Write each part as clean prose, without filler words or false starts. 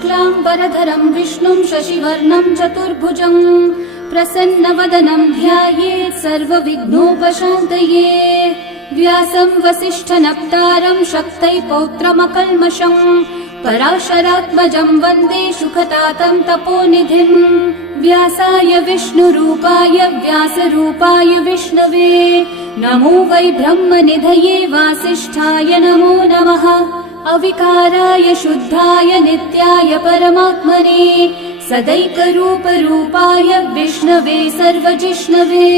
शुक्लाम्बरधरं विष्णुं शशिवर्णं चतुर्भुजं प्रसन्नवदनं ध्यायेत् सर्वविघ्नोपशान्तये। व्यासं वसिष्ठनप्तारं शक्तै पौत्रमकल्मषं पराशरात्मजं वन्दे सुखतातं तपोनिधिं। व्यासाय विष्णुरूपाय व्यासरूपाय विष्णवे नमो वै ब्रह्मनिधये वासिष्ठाय नमो नमः। अविकाराय शुद्धाय नित्याय परमात्मने सदैकरूपरूपाय विष्णवे सर्वजिष्णवे।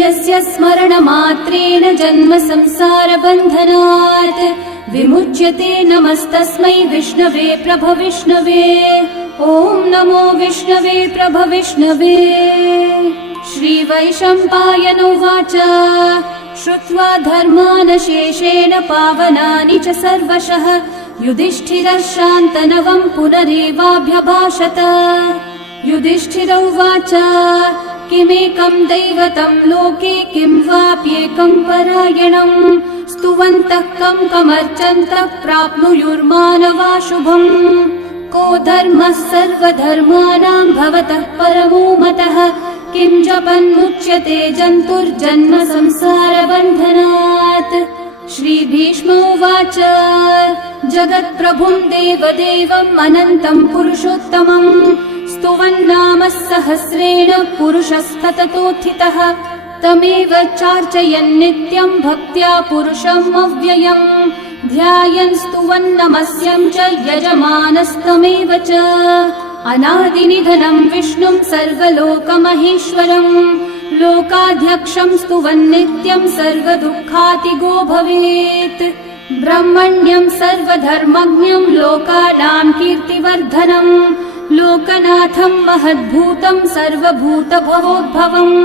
यस्य स्मरणमात्रेण जन्म संसारबन्धनात् विमुच्यते नमस्तस्मै विष्णवे प्रभविष्णवे। ॐ नमो विष्णवे प्रभविष्णवे। श्रीवैशम्पायन उवाच श्रुत्वा धर्मानशेषेण पावनानि च सर्वशः युधिष्ठिरः शान्तनवं पुनरेवाभ्यभाषत। युधिष्ठिर उवाच किमेकं दैवतं लोके किं वाप्येकं परायणं स्तुवन्तः कमर्चन्तः प्राप्नुयुर्मानवा शुभम्। को धर्मः सर्वधर्माणां भवतः परमो मतः किं जपन्मुच्यते जन्तुर्जन्म संसारबन्धनात्। श्रीभीष्म उवाच जगत्प्रभुं देवदेवम् अनन्तं पुरुषोत्तमम् स्तुवन्नामः सहस्रेण पुरुषस्तततोत्थितः तमेव चार्चयन् नित्यं भक्त्या पुरुषम् अव्ययम् ध्यायन् स्तुवन्नमस्यं च यजमानस्तमेव च। अनादिनिधनं विष्णुं सर्वलोकमहेश्वरम् लोकाध्यक्षं स्तुवन्नित्यं सर्वदुःखातिगो भवेत्। ब्रह्मण्यं सर्वधर्मज्ञं लोकानां कीर्तिवर्धनम् लोकनाथं महद्भूतं सर्वभूतभवोद्भवम्।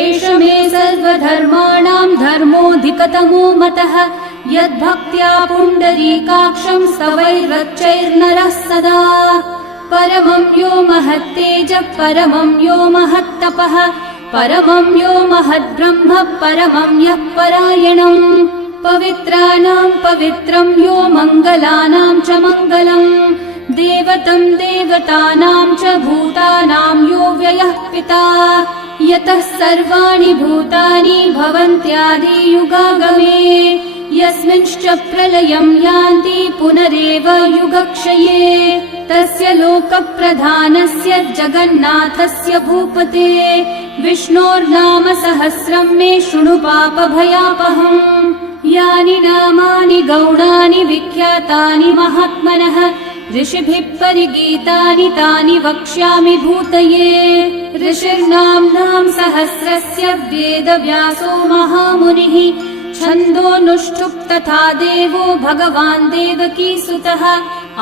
एष मे सर्वधर्माणां धर्मोऽधिकतमो मतः यद्भक्त्या पुण्डरीकाक्षं स्तवैरर्चैर्नरः सदा। परमं यो महत्तेजः परमं यो महत्तपः परमं यो महद्ब्रह्म परमं यः परायणम्। पवित्राणां पवित्रं यो मङ्गलानां च मङ्गलम् देवतं देवतानां च भूतानां यो व्ययः पिता यतः सर्वाणि भूतानि भवन्त्यादियुगागमे यस्मिंश्च प्रलयं यान्ति पुनरेव युगक्षये तस्य लोकप्रधानस्य जगन्नाथस्य भूपते विष्णोर्नाम सहस्रं मे शृणु पापभयापहम्। यानि नामानि गौणानि विख्यातानि महात्मनः ऋषिभिः परिगीतानि तानि वक्ष्यामि भूतये। ऋषिर्नाम्नां सहस्रस्य वेदव्यासो महामुनिः छन्दोऽनुष्ठुप् तथा देवो भगवान् देवकीसुतः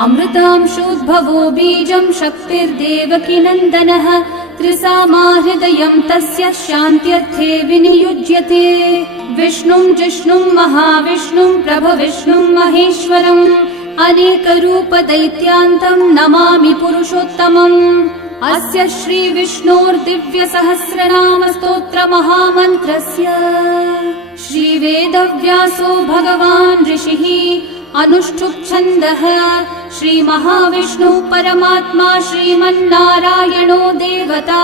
अमृतांशोद्भवो बीजं शक्तिर्देवकी नन्दनः त्रिसामा हृदयं तस्य शान्त्यर्थे विनियुज्यते। विष्णुं जिष्णुं महाविष्णुं प्रभविष्णुं महेश्वरम् अनेकरूपदैत्यान्तं नमामि पुरुषोत्तमम्। अस्य श्रीविष्णोर्दिव्यसहस्रनाम स्तोत्रमहामन्त्रस्य श्रीवेदव्यासो भगवान् ऋषिः अनुष्ठुप् छन्दः श्रीमहाविष्णुः परमात्मा श्रीमन्नारायणो देवता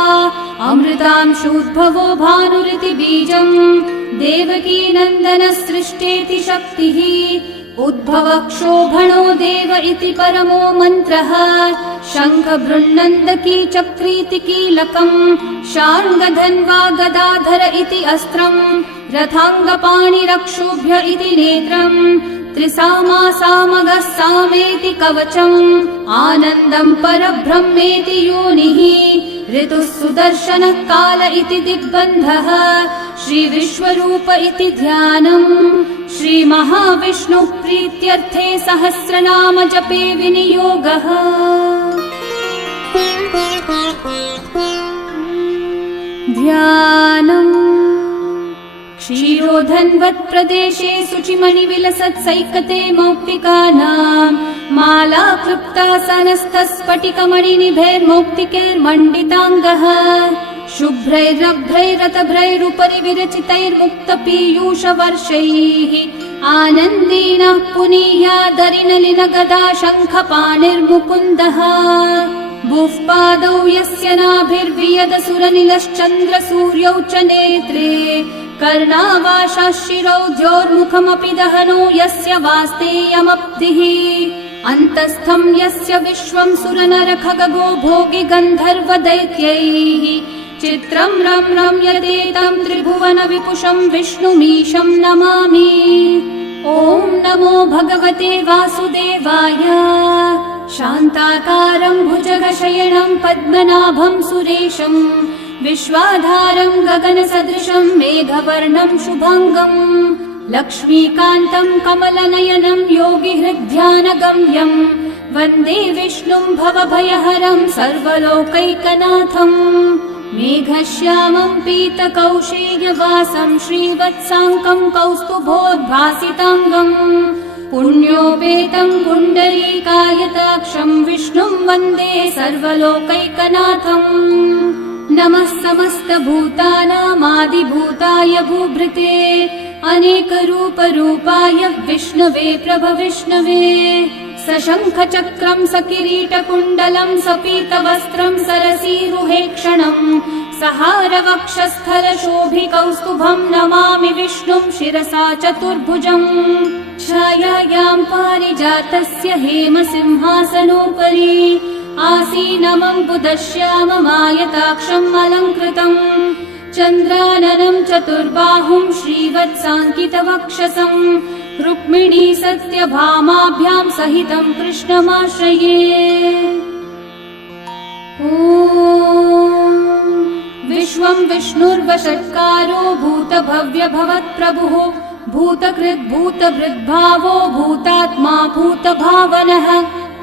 अमृतांशोद्भवो भानुरिति बीजम् देवकी नन्दनः सृष्टेति शक्तिः उद्भवक्षोभणो देव इति परमो मन्त्रः शङ्ख बृन्नन्दकी चक्रीति कीलकम् शार्ङ्गधन्वा गदाधर इति अस्त्रम् रथाङ्गपाणिरक्षोभ्य इति नेत्रम् त्रिसामा सामगः सामेति कवचम् आनन्दम् परब्रह्मेति योनिः ऋतुः सुदर्शनः काल इति दिग्बन्धः श्रीविश्वरूप इति ध्यानम् श्रीमहाविष्णुः प्रीत्यर्थे सहस्रनाम जपे विनियोगः। ध्यानम् क्षीरोधन्वत्प्रदेशे शुचिमणिविलसत्सैकते मौक्तिकानां माला क्लृप्तासनस्थस्फटिकमणिनिभैर्मौक्तिकैर्मण्डिताङ्गः शुभ्रैरभ्रैरतभ्रैरुपरि विरचितैर्मुक्तपीयूषवर्षैः आनन्देन पुनीयादरिनलिनगदा शङ्खपाणिर्मुकुन्दः बुःपादौ यस्य नाभिर्वियदसुरनिलश्चन्द्रसूर्यौ च नेत्रे कर्णावाशाः शिरौ द्योर्मुखमपि दहनो यस्य वास्तेयमब्धिः अन्तस्थं यस्य विश्वं सुरनरखगो भोगि गन्धर्वदैत्यैः चित्रं रं रम्यते तं त्रिभुवन विपुषं विष्णुमीशं नमामि। ॐ नमो भगवते वासुदेवाय। शान्ताकारं भुजगशयनं पद्मनाभं सुरेशं विश्वाधारं गगनसदृशं मेघवर्णं शुभाङ्गं लक्ष्मीकान्तं कमलनयनं योगिहृद्ध्यानगम्यं वन्दे विष्णुं भवभयहरं सर्वलोकैकनाथम् मेघश्यामं पीतकौशेयवासं श्रीवत्साङ्कं कौस्तुभोद्भासिताङ्गं पुण्योपेतं पुण्डरीकायताक्षं विष्णुं वन्दे सर्वलोकैकनाथम् नमः समस्तभूतानामादिभूताय भूभृते अनेकरूपरूपाय विष्णवे प्रभविष्णवे सशङ्खचक्रं सकिरीटकुण्डलं सपीतवस्त्रं सरसीरुहेक्षणं सहारवक्षस्थलशोभिकौस्तुभं नमामि विष्णुं शिरसा चतुर्भुजम् छायायां पारिजातस्य हेमसिंहासनोपरि आसीनमं बुधश्याममायताक्षम् अलङ्कृतम् चन्द्राननं चतुर्बाहुं श्रीवत्साङ्कितवक्षसं रुक्मिणी सत्यभामाभ्यां सहितं कृष्णमाश्रये। ॐ विश्वं विष्णुर्वषट्कारो भूतभव्यभवत्प्रभुः भूतकृद्भूतभृद्भावो भूतात्मा भूतभावनः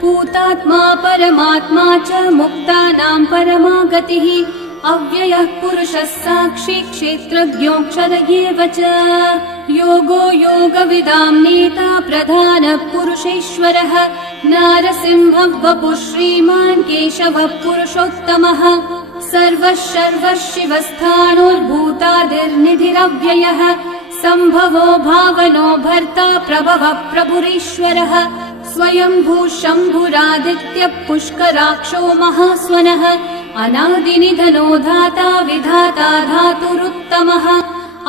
भूतात्मा परमात्मा च मुक्तानां परमा गतिः अव्ययः पुरुषः साक्षी क्षेत्रज्ञोऽक्षर एव च योगो योगविदां नेता प्रधानः पुरुषेश्वरः नारसिंहः वपुः श्रीमान् केशवः पुरुषोत्तमः सर्वः शर्वः शिवस्थाणोर्भूतादिर्निधिरव्ययः सम्भवो भावनो भर्ता प्रभवः प्रभुरीश्वरः स्वयंभू शम्भुरादित्यः पुष्कराक्षो महास्वनः अनादिनिधनो धाता विधाता धातुरुत्तमः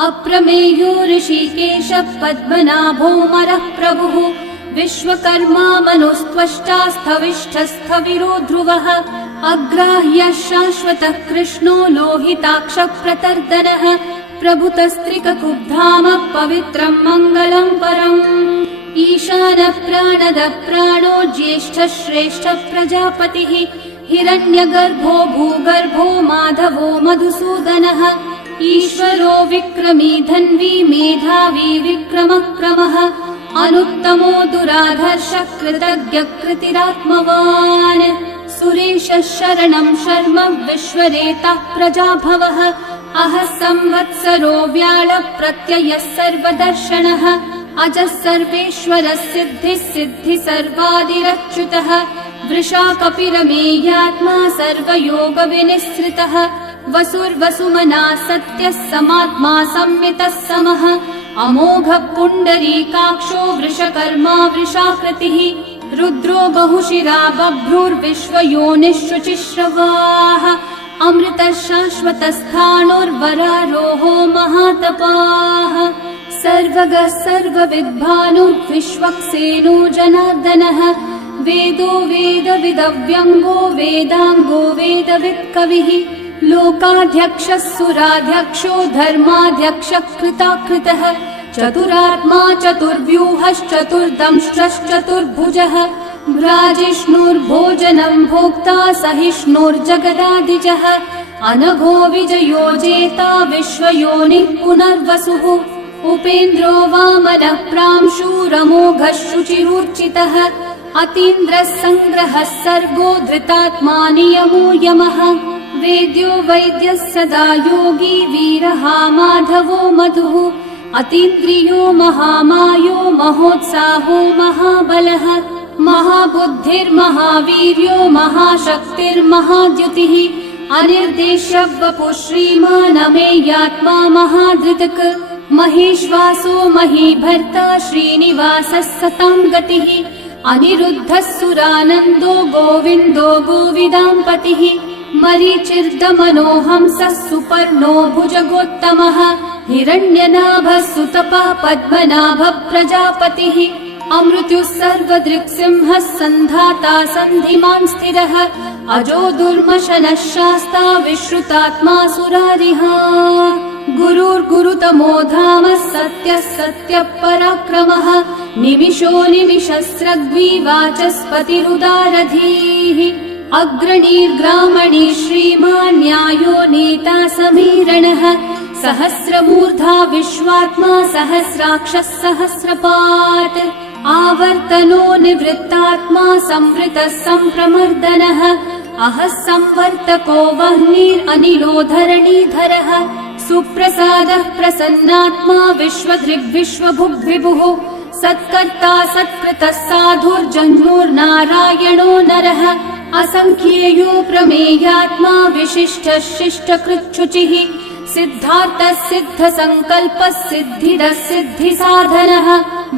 अप्रमेयो ऋषिकेशः पद्मनाभोऽमरः प्रभुः विश्वकर्मा मनुस्त्वष्टा स्थविष्ठस्थविरो ध्रुवः अग्राह्यः शाश्वतः कृष्णो लोहिताक्षः प्रतर्दनः प्रभुतस्त्रिककुब्धामः पवित्रं मङ्गलं परम् ईशानः प्राणदः प्राणो ज्येष्ठः श्रेष्ठः प्रजापतिः हिरण्यगर्भो भूगर्भो माधवो मधुसूदनः ईश्वरो विक्रमी धन्वी मेधावी विक्रमक्रमः अनुत्तमो दुराधर्षः कृतज्ञः कृतिरात्मवान् सुरेशः शरणं शर्म विश्वरेतः प्रजाभवः अहः संवत्सरो व्याळः प्रत्ययः सर्वदर्शनः अजः सर्वेश्वरः सिद्धिः सिद्धिः सर्वादिरच्युतः वृषा कपिरमेयात्मा सर्वयोगविनिःसृतः वसुर्वसुमना सत्यः समात्मा संमितः समः अमोघः पुण्डरीकाक्षो वृषकर्मा वृषाकृतिः रुद्रो बहुशिरा बभ्रुर्विश्वयोनिःशुचिश्रवाः अमृतः शाश्वतस्थाणोर्वरारोहो महातपाः सर्वगः सर्वविद्भानुः विश्वक्सेनो जनार्दनः वेदो वेदविदव्यङ्गो वेदाङ्गो वेदवित्कविः लोकाध्यक्षः सुराध्यक्षो धर्माध्यक्षः कृताकृतः चतुरात्मा चतुर्व्यूहश्चतुर्दंष्ट्रश्चतुर्भुजः भ्राजिष्णुर्भोजनं भोक्ता सहिष्णुर्जगदादिजः अनघो विजयो जेता विश्वयोनिः पुनर्वसुः उपेन्द्रो वामनः प्रांशुरमोघः शुचिरूर्चितः अतीन्द्रः सङ्ग्रहः सर्गो धृतात्मा नियमो यमः वेद्यो वैद्यः सदा योगी वीरः माधवो मधुः अतीन्द्रियो महामायो महोत्साहो महाबलः महाबुद्धिर्महावीर्यो महाशक्तिर्महाद्युतिः अनिर्देश्य वपुः श्रीमान् अमेयात्मा महाधृतक् महेश्वासो महीभर्ता श्रीनिवासः सतां गतिः अनिरुद्धः सुरानन्दो गोविन्दो गोविदाम्पतिः मरीचिर्दमनोहंसः सुपर्णो भुजगोत्तमः हिरण्यनाभः सुतपः पद्मनाभः प्रजापतिः अमृत्युः सर्वदृक्सिंहः सन्धाता सन्धिमान् स्थिरः अजो दुर्मशनः शास्ता विश्रुतात्मा सुरारिः गुरुर्गुरुतमो धामः सत्यः सत्यः पराक्रमः निमिषो निमिषस्रग्वी वाचस्पतिरुदारधीः अग्रणीर्ग्रामणी श्रीमान् न्यायो नेता समीरणः सहस्रमूर्धा विश्वात्मा सहस्राक्षः सहस्रपात् आवर्तनो निवृत्तात्मा संवृतः सम्प्रमर्दनः अहः संवर्तको वह्निरनिलो धरणीधरः सुप्रसादः प्रसन्नात्मा विश्वदृग्विश्वभुग्विभुः सत्कर्ता सत्कृतः साधुर्जह्नुर्नारायणो नरः असंख्येयो प्रमेयात्मा विशिष्टः शिष्टकृच्छुचिः सिद्धार्थः सिद्धसङ्कल्पः सिद्धिदः सिद्धिसाधनः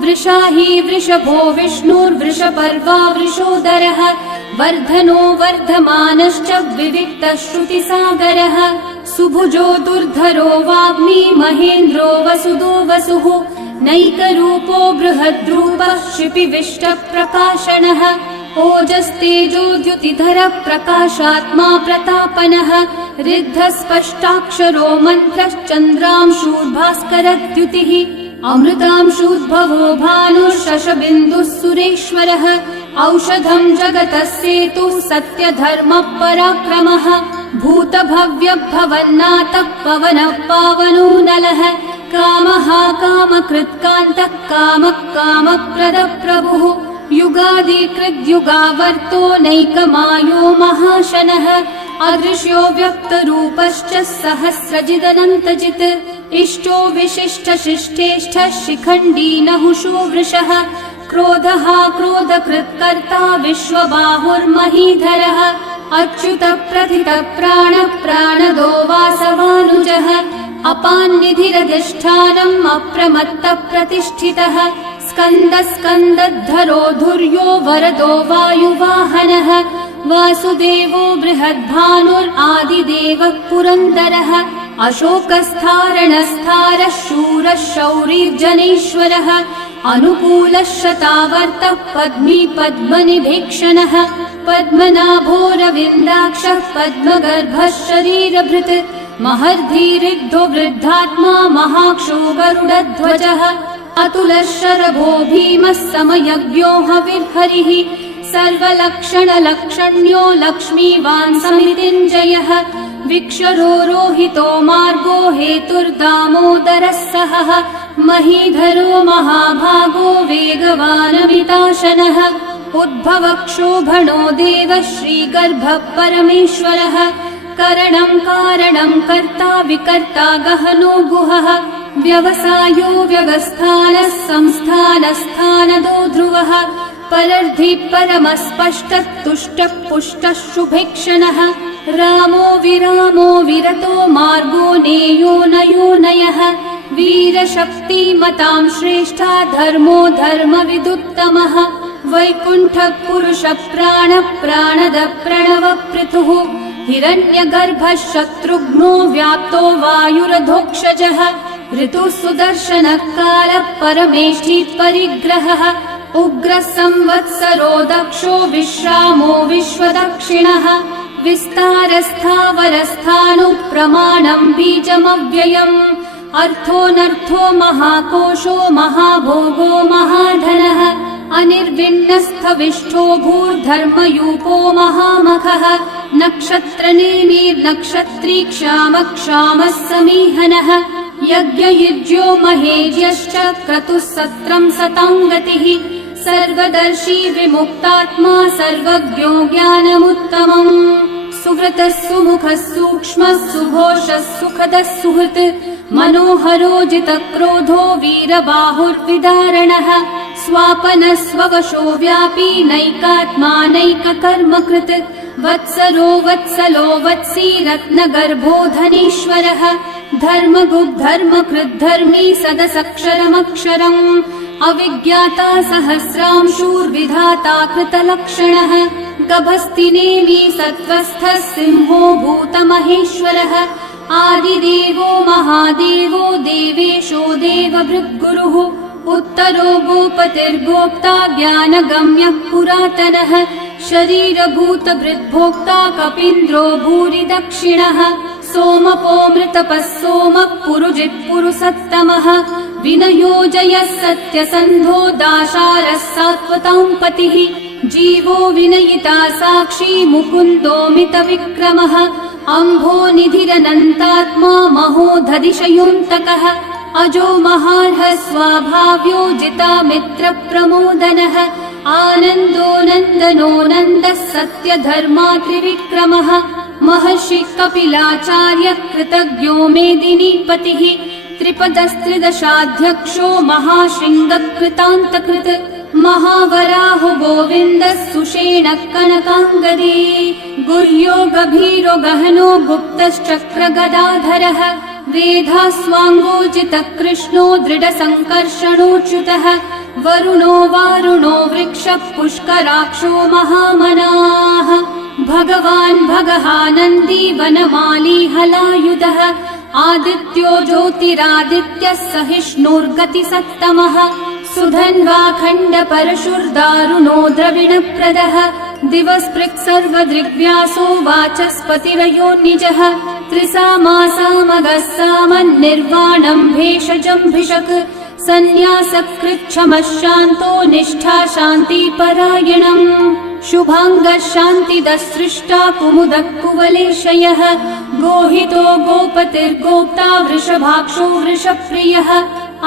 वृषाही वृषभो विष्णुर्वृषपर्वा वृषोदरः वर्धनो वर्धमानश्च विविक्तः श्रुतिसागरः सुभुजो दुर्धरो वाग्मी महेन्द्रो वसुदो वसुः नैकरूपो बृहद्रूपः क्षिपिविष्टप्रकाशनः ओजस्तेजोद्युतिधरः प्रकाशात्मा प्रतापनः ऋद्धस्पष्टाक्षरो मन्त्रश्चन्द्रांशूर्भास्करद्युतिः अमृतांशूद्भवो भानुर्शशबिन्दुः सुरेश्वरः औषधं जगतः सेतुः सत्यधर्मः पराक्रमः भूतभव्यभवन्नाथः पवनः पावनो नलः कामः कामकृत्कान्तः कामः कामप्रदः प्रभुः युगादिकृद्युगावर्तो नैकमायो महाशनः अदृश्यो व्यक्तरूपश्च सहस्रजिदनन्तजित् इष्टो विशिष्टशिष्टेष्ठः शिखण्डी नहुषो वृषः क्रोधः क्रोधकृत्कर्ता विश्वबाहुर्महीधरः अच्युतः प्रथितः प्राणः प्राणदो वासवानुजः अपान्निधिरधिष्ठानम् अप्रमत्तः प्रतिष्ठितः स्कन्दस्कन्दद्धरो धुर्यो वरदो वायुवाहनः वासुदेवो बृहद्भानुरादिदेवः पुरन्दरः अशोकस्थारणस्थारः शूरः शौरिर्जनेश्वरः अनुकूलः शतावर्तः पद्मी पद्मनिभीक्षणः पद्मनाभोरविन्दाक्षः पद्मगर्भः शरीरभृत् महर्धिरिग्धो वृद्धात्मा महाक्षो गरुडध्वजः अतुलः शरभो भीमः समयज्ञो हविर्हरिः सर्वलक्षणलक्षण्यो लक्ष्मीवान् समितिञ्जयः विक्षरो रोहितो मार्गो हेतुर्दामोदरः सहः महीधरो महाभागो वेगवानमिताशनः उद्भवक्षोभणो देवः श्रीगर्भः परमेश्वरः करणं कारणं कर्ता विकर्ता गहनो गुहः व्यवसायो व्यवस्थानः संस्थानस्थानदो ध्रुवः परर्धि परमस्पष्टः तुष्टः पुष्टः शुभेक्षणः रामो विरामो विरतो मार्गो नेयो नयो नयः वीरशक्तिमतां श्रेष्ठा धर्मो धर्मविदुत्तमः वैकुण्ठः पुरुषः प्राणः प्राणदः प्रणवपृथुः हिरण्यगर्भः शत्रुघ्नो व्याप्तो वायुरधोक्षजः ऋतुः सुदर्शनः कालः परमेष्ठी परिग्रहः उग्रः संवत्सरो दक्षो विश्रामो विश्वदक्षिणः विस्तारस्थावरस्थाणुः प्रमाणं बीजमव्ययम् अर्थोऽनर्थो महाकोशो महाभोगो महाधनः अनिर्विण्णस्थविष्ठो भूर्धर्मयूपो महामखः नक्षत्रनेमिर्नक्षत्री क्षामः समीहनः यज्ञयुज्यो महेज्यश्च क्रतुः सत्रं सताङ्गतिः सर्वदर्शी विमुक्तात्मा सर्वज्ञो ज्ञानमुत्तमम् सुव्रतः सुमुखः सूक्ष्मः सुघोषः सुखदः सुहृत् मनोहरो जितक्रोधो वीरबाहुर्विदारणः स्वापनः स्ववशो व्यापी नैकात्मा नैककर्मकृत् वत्सरो वत्सलो वत्सी रत्नगर्भो धनीश्वरः धर्मकृद्धर्मी सदसक्षरमक्षरम् अविज्ञाता सहस्रांशूर्विधाता कृतलक्षणः गभस्तिनेमि सत्त्वस्थः सिंहो भूतमहेश्वरः आदिदेवो महादेवो देवेशो देवभृद्गुरुः उत्तरो गोपतिर्गोप्ता ज्ञानगम्यः पुरातनः शरीरभूतभृद्भोक्ता कपीन्द्रो भूरि दक्षिणः सोमपो मृतपः सोमः पुरुजित्पुरुसत्तमः विनयोजयः सत्यसन्धो दाशारः सात्वतां पतिः जीवो विनयिता साक्षी मुकुन्दोमितविक्रमः अम्भो निधिरनन्तात्मा महोदधिशयोऽन्तकः अजो महार्हः स्वाभाव्यो जितामित्रप्रमोदनः आनन्दो नन्दनो नन्दः सत्यधर्मा त्रिविक्रमः महर्षि कपिलाचार्य कृतज्ञो मेदिनीपतिः त्रिपदस्त्रिदशाध्यक्षो महाशृङ्गकृतान्तकृत् महावराहो गोविन्दः सुषेणः कनकाङ्गदी गुह्यो गभीरो गहनो गुप्तश्चक्रगदाधरः वेधास्वाङ्गोजितः कृष्णो दृढसङ्कर्षणोच्युतः वरुणो वारुणो वृक्षः पुष्कराक्षो महामनाः भगवान् भगहानन्दी वनमाली हलायुधः आदित्यो ज्योतिरादित्यः सहिष्णुर्गतिसत्तमः सुधन्वाखण्ड परशुर्दारुणो द्रविणप्रदः दिवस्पृक् सर्वदृग्व्यासो वाचस्पतिरयो निजः त्रिसामासामगः सामन्निर्वाणम् भेषजम्भिषक् सन्न्यासकृच्छमः शान्तो निष्ठा शान्तिपरायणम् शुभाङ्गः शान्तिदः सृष्टा कुमुदः कुवलेशयः गोहितो गोपतिर्गोप्ता वृषभाक्षो वृषप्रियः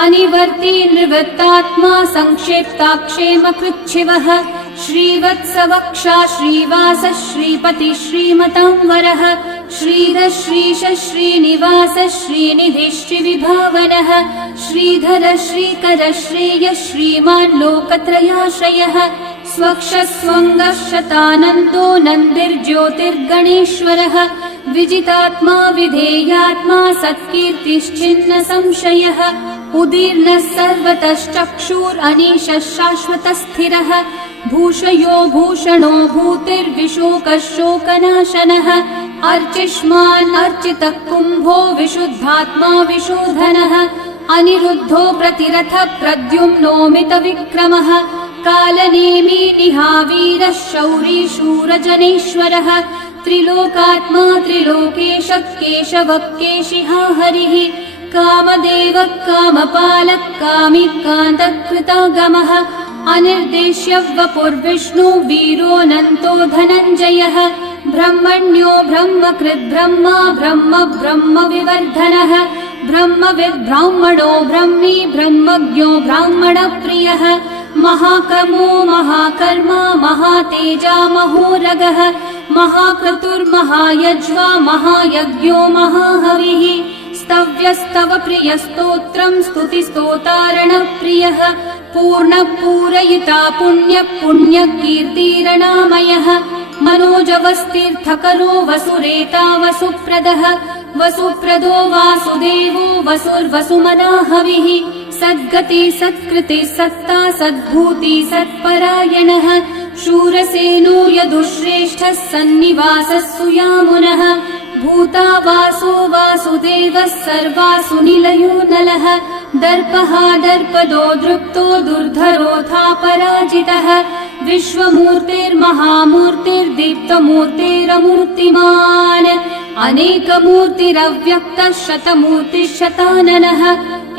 अनिवर्ती निवृत्तात्मा संक्षेप्ताक्षेमकृच्छिवः श्रीवत्सवक्षा श्रीवास श्रीपति श्रीमतांवरः श्रीधर श्रीश श्रीनिवास श्रीनिधि श्रीविभावनः श्रीधर श्रीकर श्रेय श्रीमान् लोकत्रयाश्रयः स्वक्षस्वङ्गः शतानन्दो नन्दिर्ज्योतिर्गणेश्वरः विजितात्मा विधेयात्मा सत्कीर्तिश्चिन्न संशयः उदीर्णः सर्वतश्चक्षुरनीशः शाश्वतः स्थिरः भूषयो भूषणो भूतिर्विशोकः शोकनाशनः अर्चिष्मान् अर्चितः कुम्भो विशुद्धात्मा विशोधनः अनिरुद्धो प्रतिरथः प्रद्युम्नोमितविक्रमः कालनेमी निहावीरः शौरी शूरजनेश्वरः त्रिलोकात्मा त्रिलोकेशः केशवः केशिहा हरिः कामदेवः कामपालः कामी कान्तः कृतागमः अनिर्देश्य वपुर्विष्णु वीरोऽनन्तो धनञ्जयः ब्रह्मण्यो ब्रह्मकृद् ब्रह्मा ब्रह्म ब्रह्म विवर्धनः ब्रह्मविद् ब्राह्मणो ब्रह्मी ब्रह्मज्ञो ब्राह्मणप्रियः महाकर्मो महाकर्मा महातेजा महोरगः महाक्रतुर्महायज्वा महायज्ञो महाहविः स्तव्यस्तव प्रियस्तोत्रम् स्तुतिस्तोतारणप्रियः पूर्णपूरयिता पुण्यकीर्तिरणामयः मनोजवस्तीर्थकरो वसुरेता वसुप्रदः वसुप्रदो वासुदेवो वसुर्वसुमनाहविः सद्गति सत्कृति सत्ता सद्भूति सत्परायणः शूरसेनो यदुश्रेष्ठः सन्निवासः सुयामुनः भूता वासो वासुदेवः सर्वासु निलयो नलः दर्पः दर्पदो दृप्तो दुर्धरोऽथा पराजितः विश्वमूर्तिर्महामूर्तिर्दीप्तमूर्तिरमूर्तिमान् अनेकमूर्तिरव्यक्तः शतमूर्तिः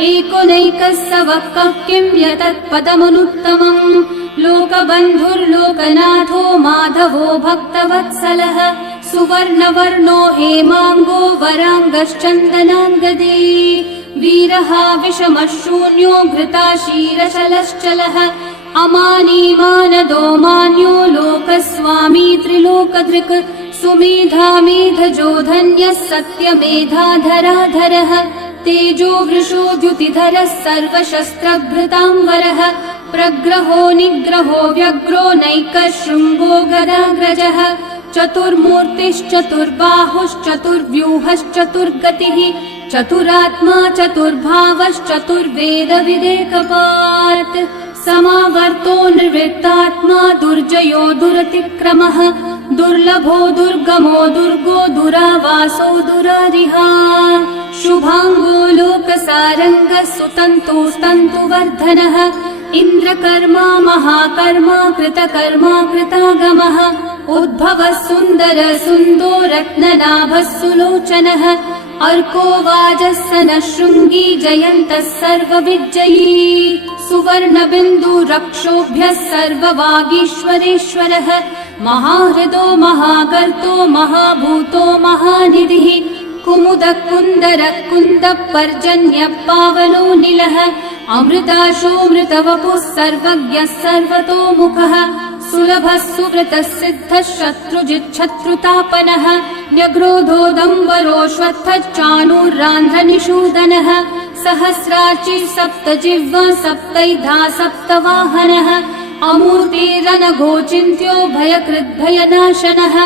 एकोनैकः स वक्कः किं यतत्पदमनुत्तमम् लोकबन्धुर्लोकनाथो माधवो भक्तवत्सलः सुवर्णवर्णो हेमाङ्गो वराङ्गश्चन्दनाङ्गदे वीरः विषमः शून्यो घृताशीरशलश्चलः अमानी मानदो मान्यो लोकस्वामी त्रिलोकधृक् सुमेधा मेधजो धन्यः सत्यमेधाधराधरः तेजो वृषो द्युतिधरः सर्वशस्त्रभृतांवरः प्रग्रहो निग्रहो व्यग्रो नैकः शृङ्गो गदाग्रजः चतुर्मूर्तिश्चतुर्बाहुश्चतुर्व्यूहश्चतुर्गतिः चतुरात्मा चतुर्भावश्चतुर्वेदविदेकपात् समावर्तो निर्वृत्तात्मा दुर्जयो दुरतिक्रमः दुर्लभो दुर्गमो दुर्गो दुरावासो दुरारिहा शुभांगो लोकसारंगः सुतन्तुस्तन्तुवर्धनः इन्द्रकर्मा महाकर्मा कृतकर्मा कृतागमः उद्भवः सुन्दर सुन्दो रत्ननाभः सुलोचनः अर्को वाजस्सनः शृङ्गी जयन्तः सर्वविजयी सुवर्णबिन्दु रक्षोभ्यः सर्ववागीश्वरेश्वरः महाहृदो महागर्तो महाभूतो महानिधिः कुमुद कुन्दर कुन्द पर्जन्य पावनो निलः अमृताशोऽमृतवपुः सर्वज्ञः सर्वतोमुखः सुलभः सुव्रतः सिद्धः शत्रुजिच्छत्रुतापनः न्यग्रोधोदम्बरोऽश्वत्थश्चाणूरान्ध्रनिषूदनः सहस्रार्ची सप्तजिह्वा सप्तैधा सप्तवाहनः अमूर्तिरनघोचिन्त्यो भयकृद्भयनाशनः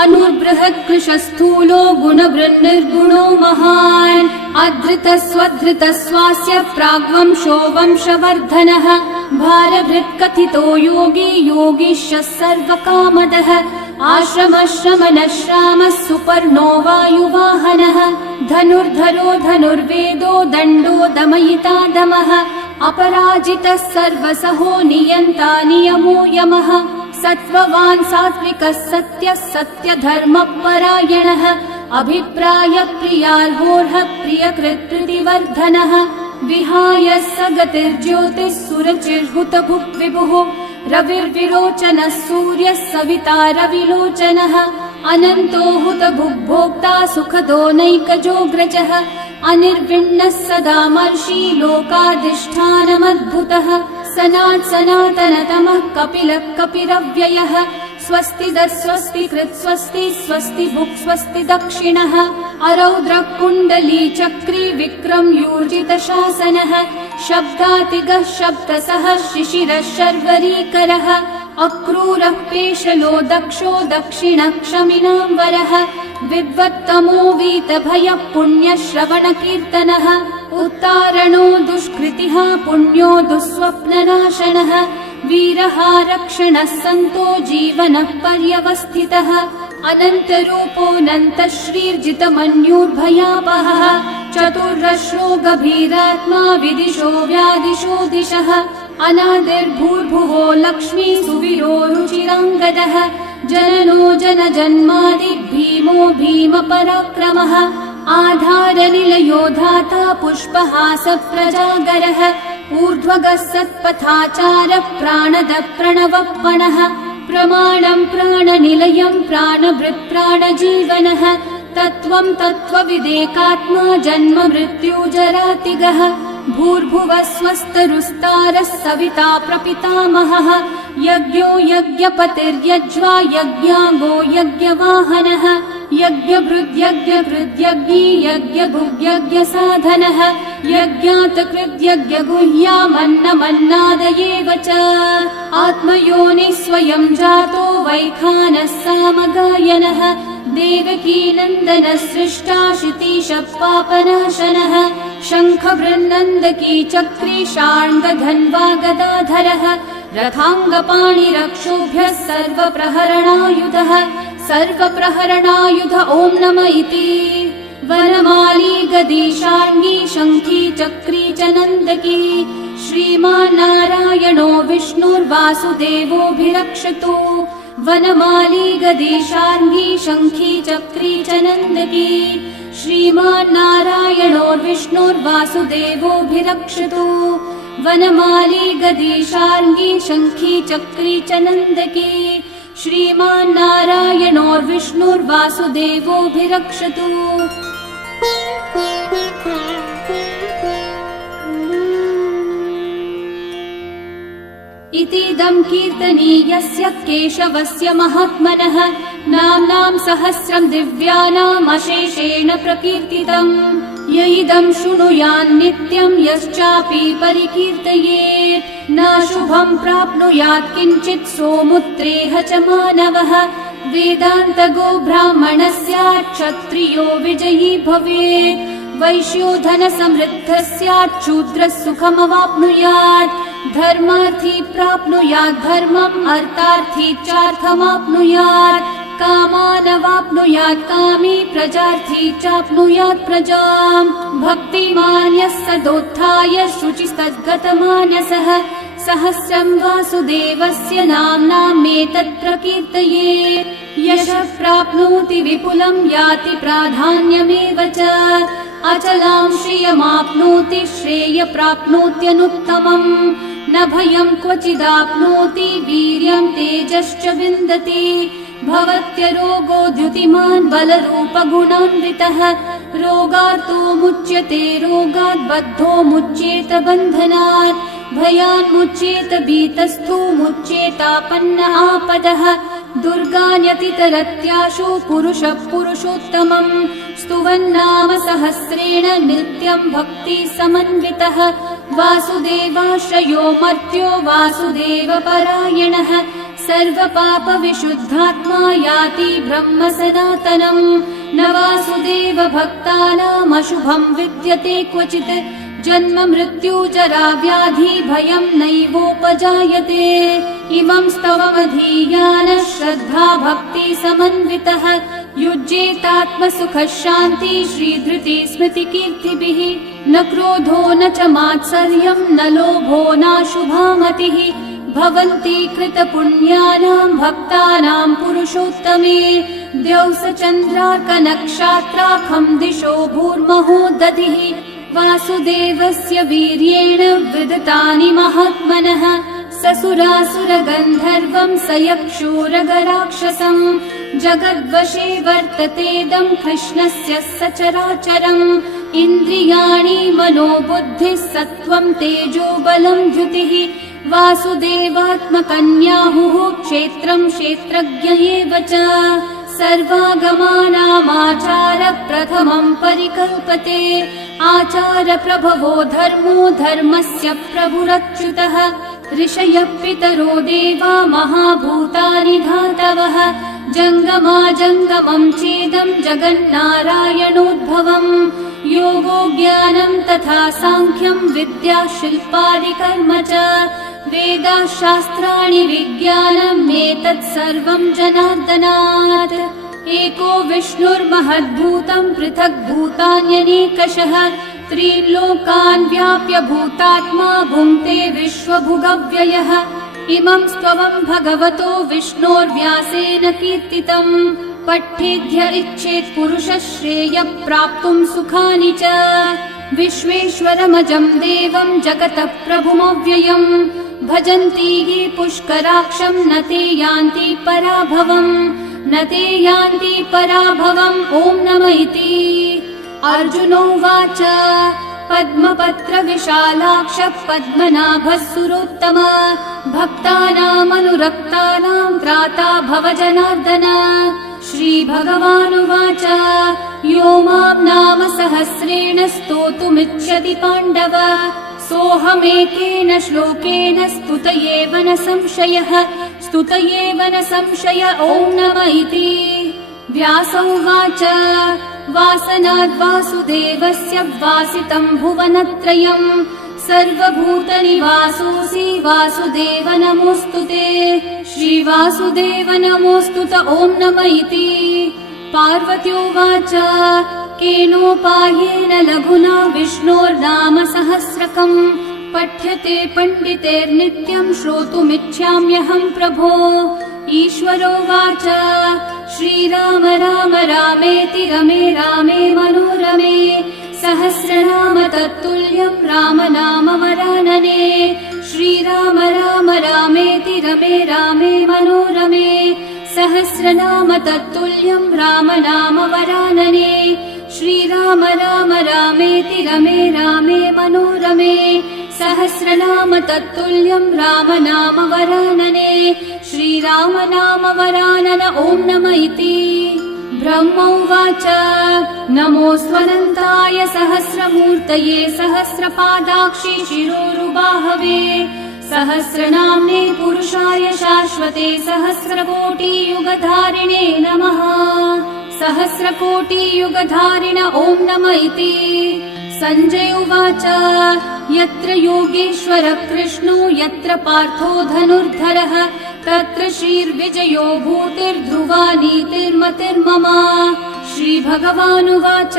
अनुर्बृहत्कृशस्थूलो गुणवृन्निर्गुणो महान् अधृतस्वधृतस्वास्य प्राग्वंशो वंशवर्धनः भारभृत्कथितो योगी योगीशः सर्वकामदः आश्रमश्रमणश्रामः सुपर्णो वायुवाहनः धनुर्धरो धनुर्वेदो दण्डो दमयिता दमः अपराजितः सर्वसहो नियन्ता नियमो यमः सत्त्ववान् सात्विकः सत्यः सत्यधर्मपरायणः अभिप्राय प्रियार्होर्हः प्रियकृत्कृतिवर्धनः विहाय स गतिर्ज्योतिः सुरचिर्हुतभुक् विभुः रविर्विरोचनः सूर्यः सविता रविलोचनः अनन्तो हुतभुग्भोक्ता सुखदो नैकजोऽग्रजः अनिर्विण्णः सदा मर्षि लोकाधिष्ठानमद्भुतः सनात् सनातनतमः कपिलः कपिरव्ययः स्वस्ति स्वस्ति कृत् स्वस्ति स्वस्ति भुक् स्वस्ति दक्षिणः अरौद्रः कुण्डली चक्री विक्रम यूर्जित शासनः शब्दातिगः शब्दसः शिशिरः शर्वरीकरः अक्रूरः पेशलो दक्षो दक्षिणः क्षमिनाम्बरः विद्वत्तमो वीतभयः पुण्यश्रवणकीर्तनः उत्तारणो दुष्कृतिः पुण्यो दुःस्वप्ननाशनः वीरः रक्षणः सन्तो जीवनः पर्यवस्थितः अनन्तरूपोऽनन्तः श्रीर्जितमन्युर्भयापहः चतुर्रश्रो गभीरात्मा विदिशो व्यादिशो दिशः अनादिर्भूर्भुवो लक्ष्मी सुवीरो रुचिराङ्गदः जननो जनजन्मादि भीमो भीमपराक्रमः आधारनिलयो धाता पुष्पहास प्रजागरः ऊर्ध्वगः सत्पथाचारः प्राणदः प्रणवप्पणः प्रमाणं प्राणनिलयं प्राणभृत् प्राणजीवनः तत्त्वं तत्त्वविदेकात्मा जन्म मृत्युजरातिगः भूर्भुवः स्वस्तरुस्तारः सविता प्रपितामहः यज्ञो यज्ञपतिर्यज्वा यज्ञाङ्गो यज्ञवाहनः यज्ञभृद्यज्ञकृद्यज्ञी यज्ञभुग्यज्ञसाधनः यज्ञातकृद्यज्ञगुह्यामन्नमन्नादयेव च आत्मयोनिः स्वयं जातो वैखानः सामगायनः देवकीनन्दनः सृष्टा शितीशः पापनाशनः शङ्खवृन्नन्दकी चक्री शार्ङ्गधन्वा गदाधरः रथाङ्गपाणिरक्षोभ्यः सर्वप्रहरणायुधः सर्वप्रहरणायुध ॐ नम इति वनमाली गदी शार्ङ्गी शङ्खी चक्री च नन्दकी श्रीमान्नारायणो विष्णुर्वासुदेवोऽभिरक्षतु वनमाली गदी शार्ङ्गी शङ्खी चक्री च नन्दकी श्रीमान्नारायणो विष्णुर्वासुदेवोऽभिरक्षतु वनमाली गदी शार्ङ्गी शङ्खी चक्री च नन्दकी श्रीमान्नारायणो विष्णुर्वासुदेवोऽभिरक्षतु इतीदं कीर्तनीयस्य केशवस्य महात्मनः नाम्नां सहस्रं दिव्यानाम् अशेषेण प्रकीर्तितम् य इदं शृणुयान् नित्यं यश्चापि परिकीर्तयेत् नाशुभं प्राप्नुयात् किञ्चित् सोमुत्रेह च मानवः वेदान्तगो ब्राह्मणः स्यात् क्षत्रियो विजयी भवेत् वैश्यो धन समृद्धः स्यात्, शूद्रः सुखमवाप्नुयात्। धर्मार्थी प्राप्नुयात् धर्मम्, अर्थार्थी चार्थमाप्नुयात्। कामानवाप्नुयात् कामी, प्रजार्थी चाप्नुयात् प्रजाम्। भक्तिमान् यः सदोत्थाय, शुचिस्तद्गतमानसः, सहस्रं वासुदेवस्य नाम्नामेतत् प्रकीर्तये। यशः प्राप्नोति विपुलं, याति प्राधान्यमेव च। अचलां श्रियमाप्नोति, श्रेय प्राप्नोत्यनुत्तमम्। न भयं क्वचिदाप्नोति, वीर्यं तेजश्च विन्दति। भवत्यरोगो द्युतिमान्, बलरूपगुणान्वितः। रोगार्तो मुच्यते रोगात्, बद्धो मुच्येत बन्धनात्। भयान्मुच्येत भीतस्थो, मुच्येतापन्न आपदः। दुर्गान्यतितरत्याशु, पुरुषः पुरुषोत्तमम्। स्तुवन्नाम सहस्रेण, नित्यं भक्ति समन्वितः। वासुदेवाश्रयो मर्त्यो, वासुदेवपरायणः। सर्वपापविशुद्धात्मा, याति ब्रह्म सनातनम्। न वासुदेव भक्तानामशुभं विद्यते क्वचित्। जन्म मृत्यु जरा व्याधि, भयं नैवोपजायते। इमं स्तवमधीयानः, श्रद्धा भक्ति समन्वितः। युज्येतात्मसुखः शान्ति, श्रीधृति स्मृति कीर्तिभिः। न क्रोधो न च मात्सर्यं, न लोभो नाशुभा मतिः। भवन्ति कृतपुण्यानां, भक्तानां पुरुषोत्तमे। द्यौस चन्द्रार्कनक्षत्राखं, दिशो भूर्महो दधिः। वासुदेवस्य वीर्येण विदतानि महात्मनः। ससुरासुरगन्धर्वं, सयक्षूरगराक्षसम्। जगद्वशे वर्ततेदं, कृष्णस्य सचराचरम्। इन्द्रियाणि मनोबुद्धिः, सत्त्वं तेजो बलं द्युतिः। वासुदेवात्मकन्याहुः, क्षेत्रं क्षेत्रज्ञ एव च। सर्वागमानामाचार प्रथमं परिकल्पते। आचार प्रभवो धर्मो, धर्मस्य प्रभुरच्युतः। ऋषयः पितरो देवा, महाभूतानि धातवः। जङ्गमा जङ्गमं चेदं, जगन्नारायणोद्भवम्। योगो ज्ञानं तथा साङ्ख्यं, विद्या शिल्पादिकर्म च। वेदाः शास्त्राणि विज्ञानम्, एतत् सर्वं जनार्दनात्। एको विष्णुर्महद्भूतं, पृथक् भूतान्यनेकशः। त्रीन् लोकान् व्याप्य भूतात्मा, भुङ्क्ते विश्वभुगव्ययः। इमं स्तवं भगवतो विष्णोर्व्यासेन कीर्तितम्। पठ्येद्य इच्छेत् पुरुषः, श्रेयः प्राप्तुं सुखानि च। विश्वेश्वरमजं देवं, जगतः प्रभुमव्ययम्। भजन्ति ये पुष्कराक्षं, न ते यान्ति पराभवम्। न ते यान्ति पराभवम्। ॐ नमः इति। अर्जुनोवाच पद्मपत्रविशालाक्षः, पद्मनाभः सुरोत्तम। भक्तानामनुरक्तानां, त्राता भव जनार्दन। श्रीभगवानुवाच यो मां नाम सहस्रेण, स्तोतुमिच्छति पाण्डव। सोऽहमेकेन श्लोकेन, स्तुत एव न संशयः। स्तुत एव न संशय। ॐ नमः इति। व्यास उवाच वासनाद् वासुदेवस्य, वासितं भुवनत्रयम्। सर्वभूतनिवासोऽसि, वासुदेव नमोऽस्तुते। श्रीवासुदेव नमोऽस्तुत। ॐ नमः इति। पार्वत्योवाच केनोपायेन लघुना, विष्णोर्नाम सहस्रकम्। पठ्यते पण्डितेर्नित्यं, श्रोतुमिच्छाम्यहं प्रभो। ईश्वरोवाच श्रीराम राम रामेति, रमे रामे मनोरमे। सहस्रनाम तत्तुल्यं, राम नाम वरानने। श्रीराम राम रामेति, रमे रामे मनोरमे। सहस्रनाम तत्तुल्यं, राम नाम वरानने। श्रीराम राम रामेति, रमे रामे मनोरमे। सहस्रनाम तत्तुल्यं, राम नाम वरानने। श्रीराम नाम वरानन। ॐ नमः इति। ब्रह्म उवाच नमोऽस्त्वनन्ताय सहस्रमूर्तये, सहस्रपादाक्षि शिरोरुबाहवे। सहस्रनाम्ने पुरुषाय शाश्वते, सहस्रकोटियुगधारिणे नमः। सहस्रकोटियुगधारिण ॐ नम इति। सञ्जय उवाच यत्र योगेश्वर कृष्णो यत्र पार्थो धनुर्धरः तत्र श्रीर्विजयो भूतिर्ध्रुवा नीतिर्मतिर्मम। श्रीभगवानुवाच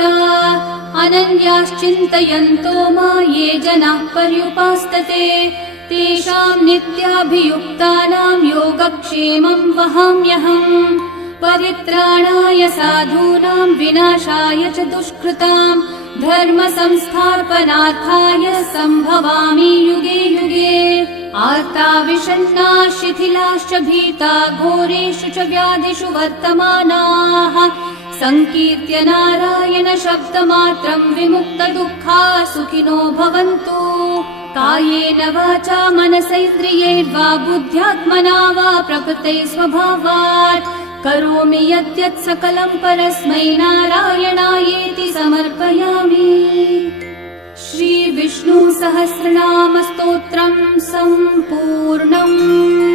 अनन्याश्चिन्तयन्तो मा ये जनाः पर्युपासते तेषां नित्याभियुक्तानां योगक्षेमं वहाम्यहम्। परित्राणाय साधूनां विनाशाय च दुष्कृतां धर्म संस्थापनार्थाय सम्भवामि युगे युगे। आर्ता विषण्णा शिथिलाश्च भीता घोरेषु च व्याधिषु वर्तमानाः संकीर्त्य नारायण शब्दमात्रं विमुक्तदुःखा सुखिनो भवन्तु। कायेन वाचा मनसैन्द्रियैर्वा बुद्ध्यात्मना वा प्रकृते स्वभावात् करोमि यद्यत् सकलं परस्मै नारायणायेति समर्पयामि। श्री विष्णु सहस्रनाम स्तोत्रम् सम्पूर्णम्।